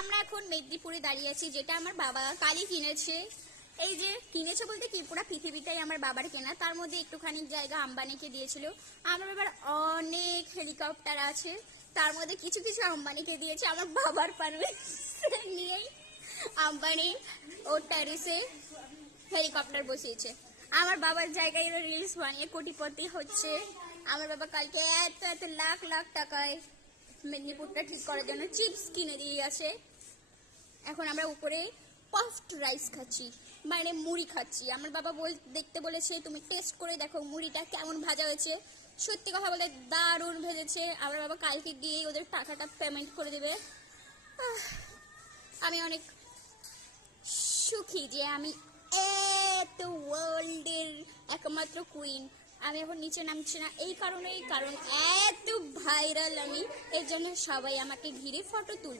আমরা এখন মেদিনীপুরে দাঁড়িয়ে আছি, যেটা আমার বাবা কালই কিনেছে। এই যে কিনেছে বলতে কি, পুরো পৃথিবীটাই আমার বাবার কেনা, তার মধ্যে একটুখানি জায়গা আম্বানিকে দিয়েছিল। আমার বাবার অনেক হেলিকপ্টার আছে, তার মধ্যে কিছু কিছু আম্বানিকে দিয়েছে। আমার বাবার পারমিশন নিয়েই আম্বানি ও ট্যারিসে হেলিকপ্টার বসিয়েছে। আমার বাবার জায়গায় রিলস বানিয়ে কোটিপতি হচ্ছে। আমার বাবা কালকে এত এত লাখ লাখ টাকায় মেদিনীপুরটা ঠিক করার জন্য চিপস কিনে দিয়ে গেছে। এখন আমরা উপরে পাফড রাইস খাচ্ছি, মানে মুড়ি খাচ্ছি। আমার বাবা দেখতে বলেছে তুমি টেস্ট করে দেখো মুড়িটা কেমন ভাজা হয়েছে। সত্যি কথা বলে দারুণ ভেজেছে। আমার বাবা কালকে গিয়ে ওদের টাকাটা পেমেন্ট করে দেবে। আমি অনেক সুখী যে আমি এত ওয়ার্ল্ডের একমাত্র কুইন। আমি এখন নিচে নামছি না এই কারণেই, কারণ এত ভাইরাল আমি, এর জন্য সবাই আমাকে ঘিরে ফটো তুলবে।